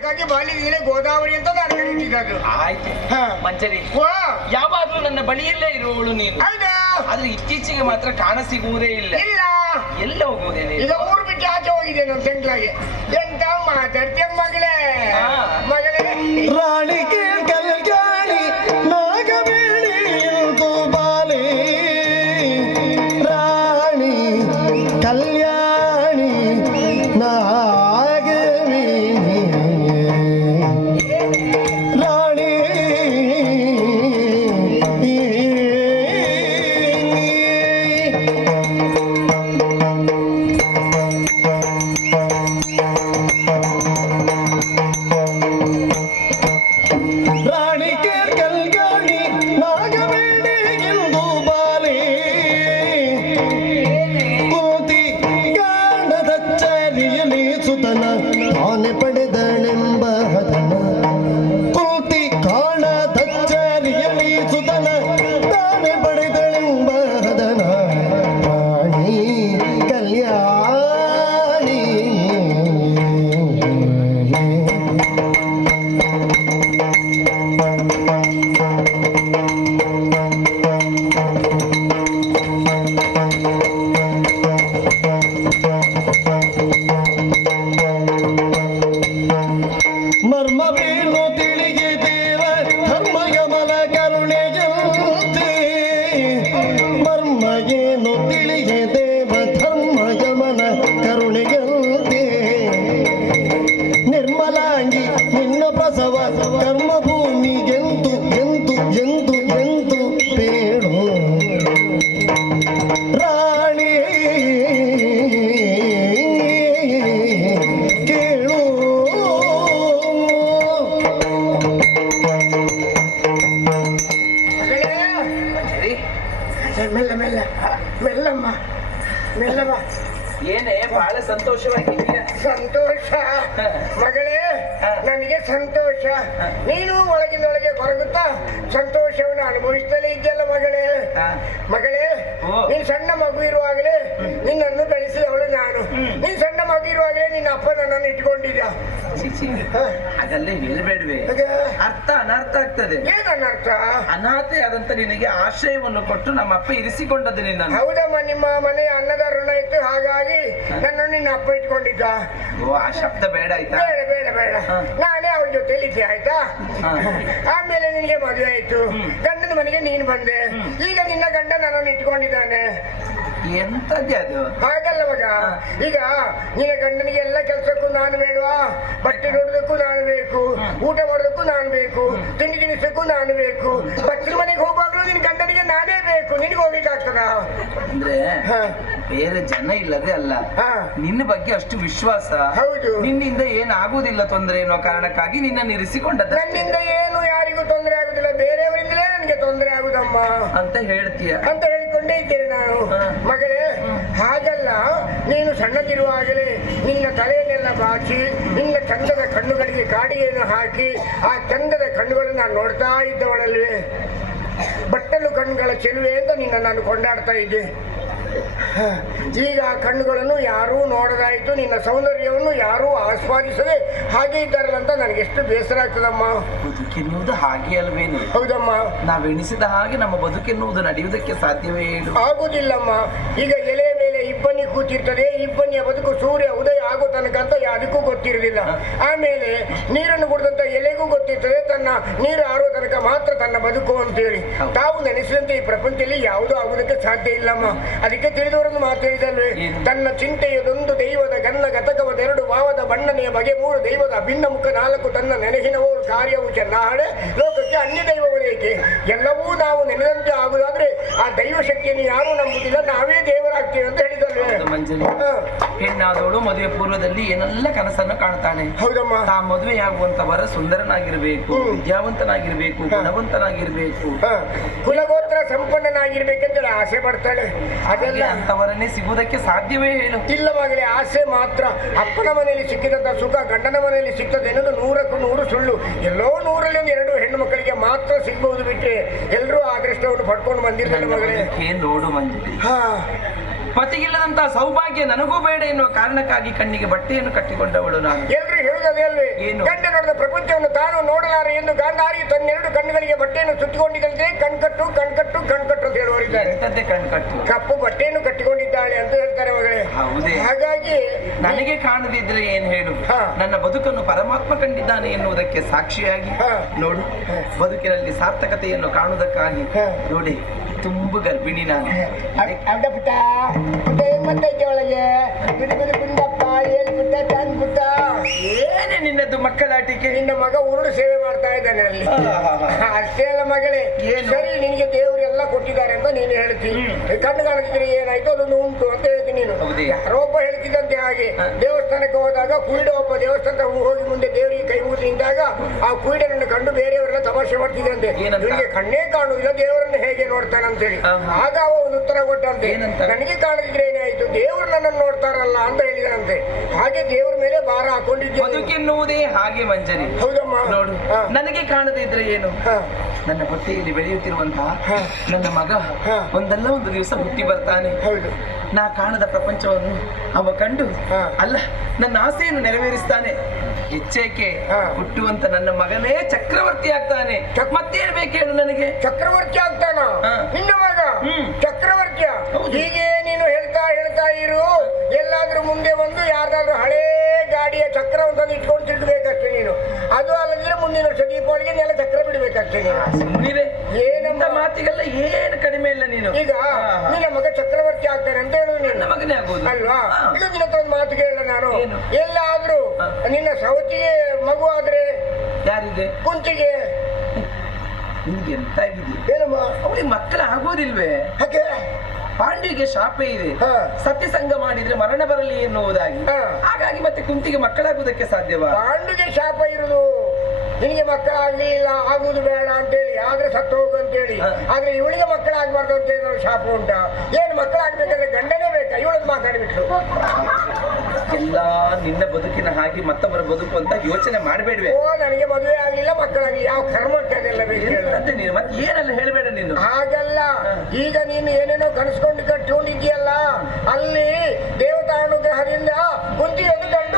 ಅದಕ್ಕಾಗಿ ಬಾಲ್ಯದಿಂದಲೇ ಗೋದಾವರಿ ಅಂತ ನಾನು ಕರೀತಿದ್ದು ಆಯ್ತು. ಹಾ. ಮಂಚರಿ ಓ ಯಾವಾಗ್ಲೂ ನನ್ನ ಬಳಿಯಲ್ಲೇ ಇರುವವಳು ನೀನು. ಹೌದಾ? ಆದ್ರೆ ಇತ್ತೀಚೆಗೆ ಮಾತ್ರ ಕಾಣ ಸಿಗುವುದೇ ಇಲ್ಲ. ಇಲ್ಲ. ಎಲ್ಲ ಹೋಗುವುದೇ ಇಲ್ಲ. ಈಗ ಊರು ಬಿಟ್ಟು ಆಚೆ ಹೋಗಿದೆ ನಮ್ಮ ತೆಂಗ್ಲಾಗೆ ಎಂತ ಮಾತಾಡ್ತೀಯ ಸುತನ ತಾನೆ ಪಡೆದಳೆಂಬ ರಾಣಿ ಕೇಳು. ಮೆಲ್ಲ ಮೆಲ್ಲ. ಮೆಲ್ಲಮ್ಮ ಮೆಲ್ಲಮ್ಮ. ಏನೇ ಬಹಳ ಸಂತೋಷವಾಗಿದೆಯಾ ಸಂತೋಷ. ಮಗಳೇ ನನಗೆ ಸಂತೋಷ. ನೀನು ಒಳಗಿಂದೊಳಗೆ ಹೊರಗುತ್ತಾ ಸಂತೋಷವನ್ನು ಅನುಭವಿಸ್ತಲೇ ಇದ್ದಲ್ಲ ಮಗಳೇ. ಮಗಳೇ. ನೀನ್ ಸಣ್ಣ ಮಗು ಇರುವಾಗಲೇ ನಿನ್ನನ್ನು ಬೆಳೆಸಿದವಳು ನಾನು. ನೀನ್ ಸಣ್ಣ ಮಗು ಇರುವಾಗಲೇ ನಿನ್ನ ಅಪ್ಪ ನನ್ನನ್ನು ಇಟ್ಕೊಂಡಿದ್ದ ಅದಲ್ಲೇ ಹೇಳ್ಬೇಡ್ವೆ ಅರ್ಥ ಅನರ್ಥ ಆಗ್ತದೆ. ಏನನ್ನರ್ಥ ಅನಾಥೆ ಆದಂತ ನಿನಗೆ ಆಶ್ರಯವನ್ನು ಕೊಟ್ಟು ನಮ್ಮ ಅಪ್ಪ ಇರಿಸಿಕೊಂಡದ್ದು ನಿನ್ನ ಹೌದಮ್ಮ ನಿಮ್ಮ ಮನೆಯ ಅನ್ನದ ಋಣ ಇತ್ತು ಹಾಗಾಗಿ ನನ್ನ ನಿನ್ನ ಅಪ್ಪ ಇಟ್ಕೊಂಡಿದ್ದ. ಓ ಆ ಶಬ್ದ ಬೇಡ ಆಯ್ತಾ? ಬೇಡ ಬೇಡ ಬೇಡ. ನಾನೇ ಅವಳ ಜೊತೆ ಇದ್ದೆ ಆಯ್ತಾ? ಆಮೇಲೆ ನಿನಗೆ ಮದುವೆ ಆಯ್ತು. ಗಂಡನ ಮನೆಗೆ ನೀನು ಬಂದೆ. ಈಗ ನಿನ್ನ ಗಂಡ ನನ್ನನ್ನು ಇಟ್ಕೊಂಡಿದ್ದಾನೆ. ಎಂತದ್ದೇ ಅದು? ಹಾಗಲ್ಲ ಮಗ. ಈಗ ನಿನ್ನ ಗಂಡನಿಗೆ ಎಲ್ಲ ಕೆಲಸಕ್ಕೂ ನಾನು ಬೇಡವಾ? ಬಟ್ಟೆ ನೋಡೋದಕ್ಕೂ ನಾನು ಬೇಕು. ಊಟ ಮಾಡೋದಕ್ಕೂ ನಾನು ಬೇಕು. ತಿಂಡಿ ತಿನಿಸಕ್ಕೂ ನಾನು ಬೇಕು. ಬಚ್ಚಿನ ಮನೆಗೆ ಹೋಗುವಾಗಲೂ ನಿನ್ನ ಗಂಡನಿಗೆ ನಾನೇ ಬೇಕು. ನಿನಗೆ ಹೋಗ್ಲಿಕ್ಕೆ ಆಗ್ತದ? ಅಂದ್ರೆ ಬೇರೆ ಜನ ಇಲ್ಲದೆ ಅಲ್ಲ. ನಿನ್ನ ಬಗ್ಗೆ ಅಷ್ಟು ವಿಶ್ವಾಸ. ಹೌದು. ನಿನ್ನಿಂದ ಏನಾಗುವುದಿಲ್ಲ ತೊಂದರೆ ಎನ್ನುವ ಕಾರಣಕ್ಕಾಗಿ ನಿನ್ನ ನಿರಿಸಿಕೊಂಡದ್ದು ನನ್ನಿಂದ ಏನು ಯಾರಿಗೂ ತೊಂದರೆ ಆಗುದಿಲ್ಲ. ಬೇರೆಯವರಿಂದಲೇ ನನಗೆ ತೊಂದರೆ ಆಗುದಮ್ಮ. ಅಂತ ಹೇಳ್ತೀಯ. ಅಂತ ಇದ್ದೇನೆ ನಾನು ಹಾ. ಮಗಳೇ ಹಾಗಲ್ಲ ನೀನು ಸಣ್ಣದಿರುವಾಗಲೇ ನಿನ್ನ ಬಾಚಿ ನಿನ್ನ ಚಂದದ ಕಣ್ಣುಗಳಿಗೆ ಕಾಡಿಯನ್ನು ಹಾಕಿ ಆ ಚಂದದ ಕಣ್ಣುಗಳನ್ನು ನಾನು ನೋಡ್ತಾ ಇದ್ದವಳಲ್ಲಿ ಬಟ್ಟಲು ಕಣ್ಣುಗಳ ಚೆಲುವೆ ಅಂತ ನಿನ್ನ ನಾನು ಕೊಂಡಾಡ್ತಾ ಇದ್ದೆ. ಈಗ ಆ ಕಣ್ಣುಗಳನ್ನು ಯಾರೂ ನೋಡದಾಯಿತು ನಿನ್ನ ಸೌಂದರ್ಯವನ್ನು ಯಾರೂ ಆಸ್ವಾದಿಸದೆ ಹಾಗೆ ಇದ್ದಾರಲ್ಲ ಅಂತ ನನಗೆ ಎಷ್ಟು ಬೇಸರ ಆಗ್ತದಮ್ಮ. ಬದುಕೆನ್ನುವುದು ಹಾಗೆ ಅಲ್ವೇ ಹೌದಮ್ಮ. ನಾವೆಣಿಸಿದ ಹಾಗೆ ನಮ್ಮ ಬದುಕೆನ್ನುವುದು ನಡೆಯುವುದಕ್ಕೆ ಸಾಧ್ಯವೇ ಆಗುವುದಿಲ್ಲಮ್ಮ ಆಗುದಿಲ್ಲಮ್ಮ. ಈಗ ಎಲೆ ಮೇಲೆ ಇಬ್ಬನಿ ಕೂತಿರ್ತದೆ ಇಬ್ಬನಿಯ ಬದುಕು ಸೂರ್ಯ ಉದಯ ಆಗೋ ತನಕ ಅಂತ ಯಾರಿಗೂ ಗೊತ್ತಿರಲಿಲ್ಲ ಆಮೇಲೆ ನೀರನ್ನು ಕುಡಿದಂತ ಎಲೆಗೂ ಗೊತ್ತಿರ್ತದೆ ತನ್ನ ನೀರು ಆರೋ ತನಕ ಮಾತ್ರ ತನ್ನ ಬದುಕು ಅಂತೇಳಿ. ಹೇಳಿ ತಾವು ನೆನೆಸಿದಂತೆ ಈ ಪ್ರಪಂಚದಲ್ಲಿ ಯಾವುದೂ ಆಗುವುದಕ್ಕೆ ಸಾಧ್ಯ ಇಲ್ಲಮ್ಮ. ಅದಕ್ಕೆ ತಿಳಿದವರನ್ನು ಮಾತಾಡಿದಲ್ವೇ ತನ್ನ ಚಿಂತೆಯದೊಂದು ದೈವದ ಗನ್ನ ಗತಕವದೆರಡು ಭಾವದ ಬಣ್ಣನೆಯ ಬಗೆ ಮೂರು ದೈವದ ಅಭಿನ್ನ ಮುಖ ನಾಲ್ಕು ತನ್ನ ನೆನಹಿನವರು ಕಾರ್ಯವು ಚೆನ್ನಾಡೆ ಲೋಕಕ್ಕೆ ಅನ್ಯ ದೈವಗಳೇಕೆ ಎಲ್ಲವೂ ನಾವು ನೆನೆದಂತೆ ಆಗುದಾದ್ರೆ ಆ ದೈವ ಶಕ್ತಿಯನ್ನು ಯಾರೂ ನಂಬುದಿಲ್ಲ ನಾವೇ ದೇವರಾಗ್ತೇವೆ ಅಂತ ಹೇಳಿದಲ್ವೇ? ಹೆಣ್ಣಾದವಳು ಮದುವೆ ಪೂರ್ವದಲ್ಲಿ ಏನೆಲ್ಲ ಕನಸನ್ನು ಕಾಣ್ತಾನೆ ಹೌದಮ್ಮ. ತಾ ಮದುವೆಯಾಗುವಂತವರ ಸುಂದರನಾಗಿರ್ಬೇಕು ವಿದ್ಯಾವಂತನಾಗಿರಬೇಕು ಗುಣವಂತನಾಗಿರ್ಬೇಕು. ಕುಲಗೋತ್ರ ಸಂಪನ್ನನಾಗಿರ್ಬೇಕಂತೇಳಿ ಆಸೆ ಪಡ್ತಾಳೆ ಅದೆಲ್ಲ ಅಂತವರನ್ನೇ ಸಿಗುವುದಕ್ಕೆ ಸಾಧ್ಯವೇ ಹೇಳು. ಇಲ್ಲ ಮಗಳೇ ಆಸೆ ಮಾತ್ರ. ಅಪ್ಪನ ಮನೆಯಲ್ಲಿ ಸಿಕ್ಕಿದಂತ ಸುಖ ಗಂಡನ ಮನೆಯಲ್ಲಿ ಸಿಗ್ತದೆ ಎನ್ನುವುದು ನೂರಕ್ಕೂ ನೂರು ಸುಳ್ಳು. ಎಲ್ಲೋ ನೂರಲ್ಲಿ ಒಂದು ಎರಡು ಹೆಣ್ಣು ಮಕ್ಕಳಿಗೆ ಮಾತ್ರ ಸಿಗ್ಬಹುದು ಬಿಟ್ಟರೆ ಎಲ್ಲರೂ ಆ ಅದೃಷ್ಟವನ್ನು ಪಡ್ಕೊಂಡು ಬಂದಿರ್ತಾರೆ ಮಗಳೇ. ನೋಡು ಮಂಜು ಹಾ. ಪತಿಗಿಲ್ಲದಂತಹ ಸೌಭಾಗ್ಯ ನನಗೂ ಬೇಡ ಎನ್ನುವ ಕಾರಣಕ್ಕಾಗಿ ಕಣ್ಣಿಗೆ ಬಟ್ಟೆಯನ್ನು ಕಟ್ಟಿಕೊಂಡವಳು ನಾನು ಏನು? ಗಂಡ ನೋಡಿದ ಪ್ರಪಂಚವನ್ನು ತಾನು ನೋಡಲಾರೆ ಎಂದು ಗಾಂಧಾರಿ ತನ್ನೆರಡು ಕಣ್ಣುಗಳಿಗೆ ಬಟ್ಟೆಯನ್ನು ಸುತ್ತಿಕೊಂಡಿದ್ದಂತೆ ಕಣ್ಕಟ್ಟು ಕಣ್ಕಟ್ಟು ಕಣ್ಕಟ್ಟು ಅಂತ ಹೇಳುವರಿದ್ದಾರೆ ಎಂತದ್ದೇ ಕಣ್ಕಟ್ಟು ಕಪ್ಪು ಬಟ್ಟೆಯನ್ನು ಕಟ್ಟಿಕೊಂಡಿದ್ದಾಳೆ ಅಂತ ಹೇಳ್ತಾರೆ ಮಗಳೇ ಹೌದೇ? ಹಾಗಾಗಿ ನನಗೆ ಕಾಣದಿದ್ರೆ ಏನ್ ಹೇಳು ಹಾ. ನನ್ನ ಬದುಕನ್ನು ಪರಮಾತ್ಮ ಕಂಡಿದ್ದಾನೆ ಎನ್ನುವುದಕ್ಕೆ ಸಾಕ್ಷಿಯಾಗಿ ಹಾ. ನೋಡು ಬದುಕಿನಲ್ಲಿ ಸಾರ್ಥಕತೆಯನ್ನು ಕಾಣುವುದಕ್ಕಾಗಿ ಹಾ. ನೋಡಿ ತುಂಬು ಗರ್ಭಿಣಿ ನಾನು. ಅಡ್ಡ ಪುಟ್ಟ ಪುಟ್ಟ ಏನ್ ಮಾಡ್ತೈತೆ ಒಳಗೆ. ಬಿಡು ಬಿಡು ಗುಂಡಪ್ಪ ಏನ್ ಪುಟ್ಟ ಚಂದ್ ಪುಟ್ಟ. ಏನೇ ನಿನ್ನದು ಮಕ್ಕಳಾಟಿಕೆ? ನಿನ್ನ ಮಗ ಉರುಳು ಸೇವೆ ಮಾಡ್ತಾ ಇದ್ದಾನೆ ಅಲ್ಲಿ. ಅಷ್ಟೇ ಅಲ್ಲ ಮಗಳೇ. ಏನು? ಸರಿ ನಿನಗೆ ದೇವರು ಎಲ್ಲ ಕೊಟ್ಟಿದ್ದಾರೆ ಅಂತ ನೀನು ಹೇಳ್ತೀನಿ ಕಣ್ಣು ಕಾಣಿಸಿದ್ರೆ ಏನಾಯ್ತು? ಅದನ್ನು ಉಂಟು ಅಂತ ಹೇಳ್ತೀನಿ ಹೌದೇ? ಯಾರೋ ಒಬ್ಬ ಹೇಳ್ತಿದ್ದಂತೆ ಹಾಗೆ. ದೇವಸ್ಥಾನಕ್ಕೆ ಹೋದಾಗ ಕುಯಿಡ ಒಬ್ಬ ದೇವಸ್ಥಾನಕ್ಕೆ ಹೋಗಿ ಮುಂದೆ ದೇವರಿಗೆ ಕೈ ಮುಗಿದು ನಿಂತಾಗ ಆ ಕುಯಿಡನನ್ನು ಕಂಡು ಬೇರೆಯವರೆಲ್ಲ ತಮಾಷೆ ಮಾಡ್ತಿದ್ದಂತೆ ನನಗೆ ಕಣ್ಣೇ ಕಾಣುವುದಿಲ್ಲ ದೇವರನ್ನು ಹೇಗೆ ನೋಡ್ತಾನಂತೇಳಿ. ಹೇಳಿ ಆಗ ಅವ ಒಂದು ಉತ್ತರ ಕೊಟ್ಟಂತೆ. ಏನಂತ? ನನಗೆ ಕಾಣದಿದ್ರೆ ಏನಾಯ್ತು? ದೇವರು ನನ್ನನ್ನು ನೋಡ್ತಾರಲ್ಲ ಅಂತ ಹೇಳಿದಂತೆ ಹಾಗೆ ದೇವರ ಮೇಲೆ ಭಾರ ಹಾಕೊಂಡಿದ್ದೆ. ಹಾಗೆ ಮಂಜನೆ ಹೌದಮ್ಮ. ನೋಡು ನನಗೆ ಕಾಣದೇ ಇದ್ರೆ ಏನು. ನನ್ನ ಹೊಟ್ಟೆಯಲ್ಲಿ ಬೆಳೆಯುತ್ತಿರುವಂತಹ ನನ್ನ ಮಗ. ಒಂದಲ್ಲ ಒಂದು ದಿವಸ ಹುಟ್ಟಿ ಬರ್ತಾನೆ. ಹೌದು. ನಾ ಕಾಣದ ಪ್ರಪಂಚವನ್ನು ಅವ ಕಂಡು. ಅಲ್ಲ ನನ್ನ ಆಸೆಯನ್ನು ನೆರವೇರಿಸ್ತಾನೆ. ಹೆಚ್ಚೇಕೆ. ಹುಟ್ಟುವಂತ ನನ್ನ ಮಗನೇ ಚಕ್ರವರ್ತಿ ಆಗ್ತಾನೆ. ಮತ್ತೇನು ಬೇಕೇನು ಬೇಕು ನನಗೆ? ಚಕ್ರವರ್ತಿ ಆಗ್ತಾನ. ನಿನ್ನ ಮಗ. ಚಕ್ರವರ್ತಿಯ. ಹೀಗೆ ನೀನು ಹೇಳ್ತಾ ಹೇಳ್ತಾ ಇರು. ಎಲ್ಲಾದ್ರೂ ಮುಂದೆ ಬಂದು ಯಾರ್ದಾದ್ರೂ ಹಳೇ ಗಾಡಿಯ ಚಕ್ರವನ್ನು ಇಟ್ಕೊಂಡು ತಿರ್ಗಬೇಕಷ್ಟೇ ನೀನು. ಅದು ಅಲ್ಲದ್ರೆ ಮುಂದಿನ ವರ್ಷ ದೀಪಾವಳಿಗೆ ನೆಲ ಚಕ್ರ ಬಿಡ್ಬೇಕಾಗ್ತದೆ ನೀನು. ಏನಂತ ಮಾತಿಗೆಲ್ಲ ಏನು ಕಡಿಮೆ ಇಲ್ಲ ನೀನು. ಈಗ. ನಿನ್ನ ಮಗ ಚಕ್ರವರ್ತಿ ಆಗ್ತಾನೆ ಅಂತ ಹೇಳುದು ನನ್ನ ಮಗನೇ ಆಗ್ಬೋದು. ಅಲ್ವಾ. ಈಗ ನಿನ್ನ ಹತ್ರ ಒಂದು ಮಾತು ಕೇಳ ನಾನು. ಎಲ್ಲ ಎಲ್ಲಾದ್ರೂ. ನಿನ್ನ ಸವತಿಗೆ ಮಗು ಆದ್ರೆ ಯಾರಿಗೆ? ಕುಂತಿಗೆ. ನಿಮ್ಗೆ ಎಂತ ಆಗಿದೆ? ಏನಮ್ಮ? ಅವಳಿಗೆ ಮಕ್ಕಳು ಆಗೋದಿಲ್ವೇ? ಹಾಗೆ? ಪಾಂಡ್ವಿಗೆ ಶಾಪ ಇದೆ. ಸತ್ಯಸಂಗ ಸತ್ಯ ಸಂಘ ಮಾಡಿದ್ರೆ ಮರಣ ಬರಲಿ ಎನ್ನುವುದಾಗಿ. ಹಾಗಾಗಿ ಮತ್ತೆ ಕುಂತಿಗೆ ಮಕ್ಕಳಾಗುವುದಕ್ಕೆ ಸಾಧ್ಯವಾ? ಪಾಂಡುಗೆ ಶಾಪ ಇರುದು. ನಿನಗೆ ಮಕ್ಕಳಾಗ್ಲಿಲ್ಲ ಆಗುದು ಬೇಡ ಅಂತೇಳಿ. ಆದ್ರೆ ಸತ್ತು. ಆದ್ರೆ ಇವಳಿಗೆ ಮಕ್ಕಳಾಗಬಾರ್ದು ಅಂತ ಏನಾದ್ರು ಶಾಪ ಉಂಟ? ಏನು ಮಕ್ಕಳಾಗ್ಬೇಕಂದ್ರೆ ಗಂಡನೇ ಬೇಕಾ? ಇವಳದ್ದು ಮಾತಾಡಿಬಿಟ್ರು. ಎಲ್ಲ ನಿನ್ನ ಬದುಕಿನ ಹಾಗೆ ಮತ್ತೊಬ್ಬರ ಬದುಕು ಅಂತ ಯೋಚನೆ ಮಾಡಬೇಡ್ವೆ. ಓ ನನಗೆ ಮದುವೆ ಆಗಲಿಲ್ಲ ಮಕ್ಕಳಾಗಿ ಯಾವ ಕರ್ಮ ಅದೆಲ್ಲ ಬೇಕಂತೆ ನೀನು ಮತ್ತೆ ಹೇಳಬೇಡ ನೀನು? ಹಾಗಲ್ಲ. ಈಗ ನೀನು ಏನೇನೋ ಕನಸ್ಕೊಂಡು ಕಟ್ಕೊಂಡಿದ್ಯಲ್ಲ ಅಲ್ಲಿ ದೇವತಾ ಅನುಗ್ರಹದಿಂದ ಕುಂತಿಯೊಂದು ಗಂಡ